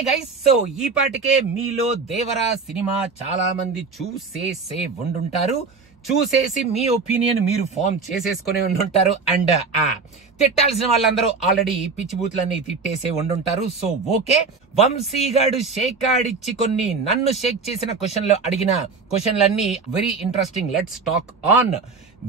Hi guys, so ఈ పాటికే మీలో దేవరా సినిమా చాలా మంది చూసేసే ఉండుంటారు. చూసేసి మీ ఒపీనియన్ మీరు ఫామ్ చేసేసుకుని ఉండుంటారు. అండ్ తిట్టాల్సిన వాళ్ళందరూ ఆల్రెడీ పిచ్చి బూతులన్నీ తిట్టేసే ఉండుంటారు. సో ఓకే, వంశీగాడు షేక్ ఆడిచ్చి కొన్ని నన్ను షేక్ చేసిన క్వశ్చన్లు అడిగిన క్వశ్చన్లన్నీ very interesting. Let's talk on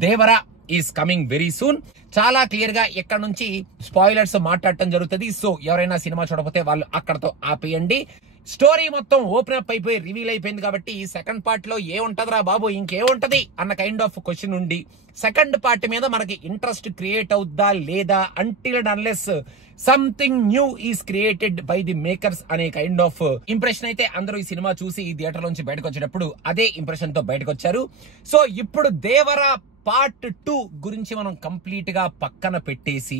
Devara is coming very soon. చాలా క్లియర్ గా ఎక్కడ నుంచి స్పాయిలర్స్ మాట్లాడటం జరుగుతుంది. సో ఎవరైనా సినిమా చూడకపోతే వాళ్ళు అక్కడతో ఆపేయండి. స్టోరీ మొత్తం ఓపెన్ అప్ అయిపోయి రివీల్ అయిపోయింది కాబట్టి సెకండ్ పార్ట్ లో ఏముంటదిరా బాబు, ఇంకేముంటది అన్న కైండ్ ఆఫ్ క్వశ్చన్ ఉండి సెకండ్ పార్ట్ మీద మనకి ఇంట్రెస్ట్ క్రియేట్ అవుద్దా లేదా until and unless something new is created by the makers అనే కైండ్ ఆఫ్ ఇంప్రెషన్ అయితే అందరూ ఈ సినిమా చూసి థియేటర్ నుంచి బయటకు వచ్చేటప్పుడు అదే ఇంప్రెషన్ తో బయటకు వచ్చారు. సో ఇప్పుడు దేవరా పార్ట్ 2 గురించి మనం కంప్లీట్ గా పక్కన పెట్టేసి,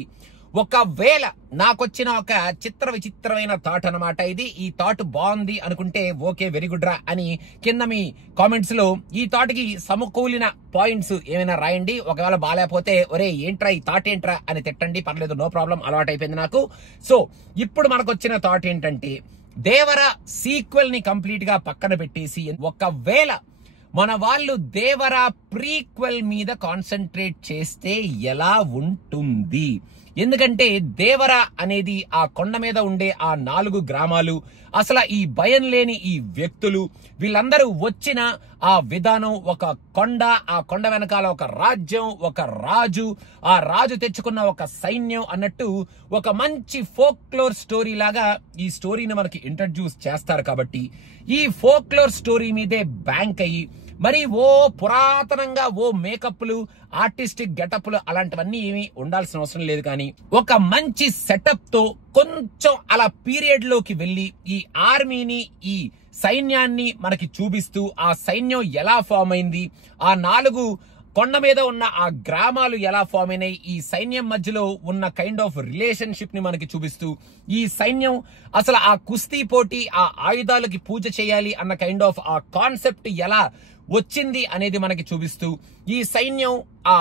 ఒకవేళ నాకొచ్చిన ఒక చిత్ర విచిత్రమైన థాట్ అనమాట ఇది. ఈ థాట్ బాగుంది అనుకుంటే ఓకే, వెరీ గుడ్ రా అని కింద మీ కామెంట్స్ లో ఈ థాట్ కి సమకూలిన పాయింట్స్ ఏమైనా రాయండి. ఒకవేళ బాగాలేకపోతే ఒరే ఏంట్రా ఈ థాట్ ఏంట్రా అని తిట్టండి, పర్లేదు, నో ప్రాబ్లం, అలవాటు అయిపోయింది నాకు. సో ఇప్పుడు మనకు వచ్చిన థాట్ ఏంటంటే, దేవరా సీక్వెల్ ని కంప్లీట్ గా పక్కన పెట్టేసి ఒకవేళ మన వాళ్ళు దేవరా ప్రీక్వెల్ మీద కాన్సన్ట్రేట్ చేస్తే ఎలా ఉంటుంది? ఎందుకంటే దేవరా అనేది ఆ కొండ మీద ఉండే ఆ 4 గ్రామాలు, అసలు ఈ భయం లేని ఈ వ్యక్తులు, వీళ్ళందరూ వచ్చిన ఆ విధానం, ఒక కొండ, ఆ కొండ వెనకాల ఒక రాజ్యం, ఒక రాజు, ఆ రాజు తెచ్చుకున్న ఒక సైన్యం అన్నట్టు ఒక మంచి ఫోక్లోర్ స్టోరీ లాగా ఈ స్టోరీని మనకి ఇంట్రడ్యూస్ చేస్తారు. కాబట్టి ఈ ఫోక్లోర్ స్టోరీ మీదే బ్యాంక్ అయ్యి మరి ఓ పురాతనంగా ఓ మేకప్లు, ఆర్టిస్టిక్ గెటప్లు అలాంటివన్నీ ఏమి ఉండాల్సిన అవసరం లేదు. కానీ ఒక మంచి సెటప్ తో కొంచెం అలా పీరియడ్ లోకి వెళ్లి ఈ ఆర్మీని, ఈ సైన్యాన్ని మనకి చూపిస్తూ ఆ సైన్యం ఎలా ఫామ్ అయింది, ఆ 4 కొండ మీద ఉన్న ఆ గ్రామాలు ఎలా ఫామ్ అయినాయి, ఈ సైన్యం మధ్యలో ఉన్న కైండ్ ఆఫ్ రిలేషన్షిప్ ని మనకి చూపిస్తూ, ఈ సైన్యం అసలు ఆ కుస్తీ పోటీ, ఆ ఆయుధాలకి పూజ చేయాలి అన్న కైండ్ ఆఫ్ ఆ కాన్సెప్ట్ ఎలా వచ్చింది అనేది మనకి చూపిస్తూ, ఈ సైన్యం ఆ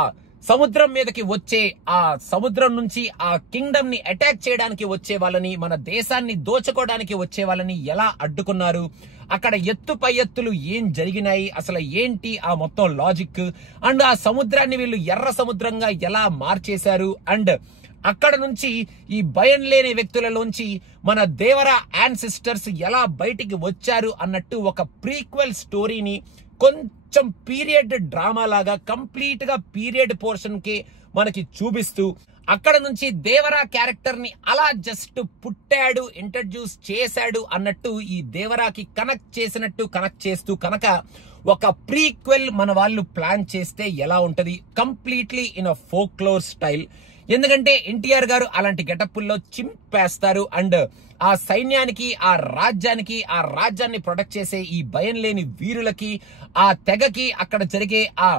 సముద్రం మీదకి వచ్చే, ఆ సముద్రం నుంచి ఆ కింగ్డమ్ ని అటాక్ చేయడానికి వచ్చే వాళ్ళని, మన దేశాన్ని దోచుకోవడానికి వచ్చే వాళ్ళని ఎలా అడ్డుకున్నారు, అక్కడ ఎత్తు పై ఎత్తులు ఏం జరిగినాయి, అసలు ఏంటి ఆ మొత్తం లాజిక్, అండ్ ఆ సముద్రాన్ని వీళ్ళు ఎర్ర సముద్రంగా ఎలా మార్చేశారు, అండ్ అక్కడ నుంచి ఈ భయం లేని వ్యక్తులలోంచి మన దేవరా యాన్సిస్టర్స్ ఎలా బయటికి వచ్చారు అన్నట్టు ఒక ప్రీక్వెల్ స్టోరీని కొంచెం పీరియడ్ డ్రామా లాగా కంప్లీట్ గా పీరియడ్ పోర్షన్ కి మనకి చూపిస్తూ, అక్కడ నుంచి దేవరా క్యారెక్టర్ ని అలా జస్ట్ పుట్టాడు, ఇంట్రడ్యూస్ చేశాడు అన్నట్టు ఈ దేవరాకి కనెక్ట్ చేసినట్టు కనెక్ట్ చేస్తూ కనుక ఒక ప్రీక్వెల్ మన వాళ్ళు ప్లాన్ చేస్తే ఎలా ఉంటది, completely in a folklore style. ఎందుకంటే ఎన్టీఆర్ గారు అలాంటి గెటప్పుల్లో చింపేస్తారు. అండ్ ఆ సైన్యానికి, ఆ రాజ్యానికి, ఆ రాజ్యాన్ని ప్రొటెక్ట్ చేసే ఈ భయం లేని వీరులకి, ఆ తెగకి అక్కడ జరిగే ఆ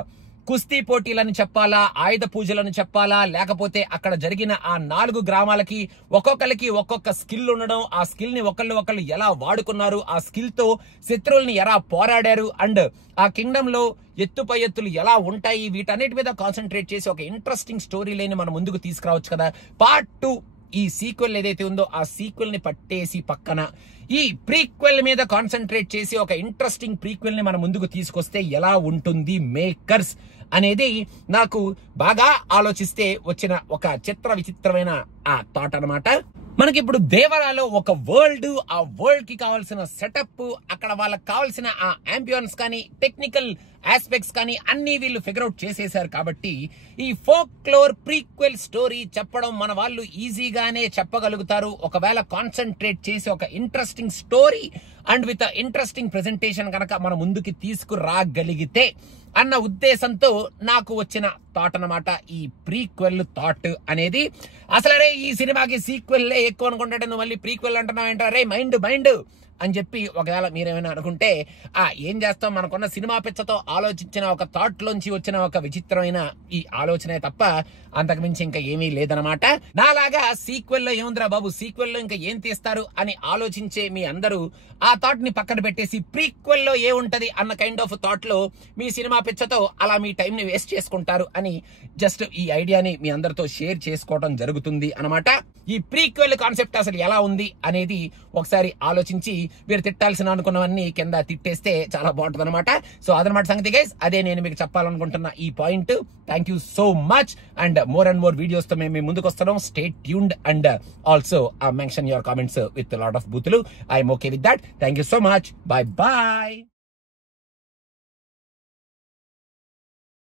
కుస్తీ పోటీలని చెప్పాలా, ఆయుధ పూజలను చెప్పాలా, లేకపోతే అక్కడ జరిగిన ఆ 4 గ్రామాలకి ఒక్కొక్కరికి ఒక్కొక్క స్కిల్ ఉండడం, ఆ స్కిల్ ని ఒకళ్ళు ఎలా వాడుకున్నారు, ఆ స్కిల్ తో శత్రువుల్ని ఎలా పోరాడారు, అండ్ ఆ కింగ్డమ్ లో ఎత్తుపై ఎత్తులు ఎలా ఉంటాయి, వీటన్నిటి మీద కాన్సన్ట్రేట్ చేసి ఒక ఇంట్రెస్టింగ్ స్టోరీ లేని మనం ముందుకు తీసుకురావచ్చు కదా. పార్ట్ 2 ఈ సీక్వెల్ ఏదైతే ఉందో ఆ సీక్వెల్ ని పట్టేసి పక్కన ఈ ప్రీక్వెల్ మీద కాన్సన్ట్రేట్ చేసి ఒక ఇంట్రెస్టింగ్ ప్రీక్వెల్ ని మన ముందుకు తీసుకొస్తే ఎలా ఉంటుంది మేకర్స్ అనేది నాకు బాగా ఆలోచిస్తే వచ్చిన ఒక చిత్ర విచిత్రమైన ఆ థాట్ అనమాట. మనకి ఇప్పుడు దేవరాలో ఒక వరల్డ్, ఆ వరల్డ్ కి కావాల్సిన సెటప్, అక్కడ వాళ్ళకి కావాల్సిన ఆ అంబియన్స్ కానీ, టెక్నికల్ ఆస్పెక్ట్స్ కానీ అన్ని వీళ్ళు ఫిగర్ అవుట్ చేసేసారు. కాబట్టి ఈ ఫోక్లోర్ ప్రీక్వెల్ స్టోరీ చెప్పడం మన వాళ్ళు ఈజీగానే చెప్పగలుగుతారు, ఒకవేళ కాన్సన్ట్రేట్ చేసి ఒక interesting story and with interesting presentation కనుక మన ముందుకి తీసుకురాగలిగితే అన్న ఉద్దేశంతో నాకు వచ్చిన థాట్ అనమాట ఈ ప్రీక్వెల్ థాట్ అనేది. అసలే ఈ సినిమాకి సీక్వెల్ ఎక్కువ అనుకుంటే నువ్వు మళ్ళీ ప్రీక్వెల్ అంటున్నావు ఏంటారే, మైండ్ అని చెప్పి ఒకవేళ మీరేమైనా అనుకుంటే ఏం చేస్తాం, మనకున్న సినిమా పిచ్చతో ఆలోచించిన ఒక థాట్ లోంచి వచ్చిన ఒక విచిత్రమైన ఈ ఆలోచనే తప్ప అంతకుమించి ఇంకా ఏమీ లేదనమాట. నాలాగా సీక్వెల్ లో ఏముందిరా బాబు, సీక్వెల్ లో ఇంకా ఏం తీస్తారు అని ఆలోచించే మీ అందరూ ఆ థాట్ ని పక్కన పెట్టేసి ప్రీక్వెల్ లో ఏముంటది అన్న కైండ్ ఆఫ్ థాట్ లో మీ సినిమా పిచ్చతో అలా మీ టైం ని వేస్ట్ చేసుకుంటారు అని జస్ట్ ఈ ఐడియాని మీ అందరితో షేర్ చేసుకోవడం జరుగుతుంది అనమాట. ఈ ప్రీక్వెల్ కాన్సెప్ట్ అసలు ఎలా ఉంది అనేది ఒకసారి ఆలోచించి మీరు తిట్టాల్సిన అనుకున్నవన్నీ కింద తిట్టేస్తే చాలా బాగుంటుంది అనమాట. సో అదనమాట సంగతి గైస్, అదే నేను మీకు చెప్పాలనుకుంటున్న ఈ point. Thank you so much and more videos తో మేము ముందుకు వస్తున్నాం. Stay tuned and also mention your comments with lot of బూతులు. I'm okay with that. Thank you so much. Bye bye.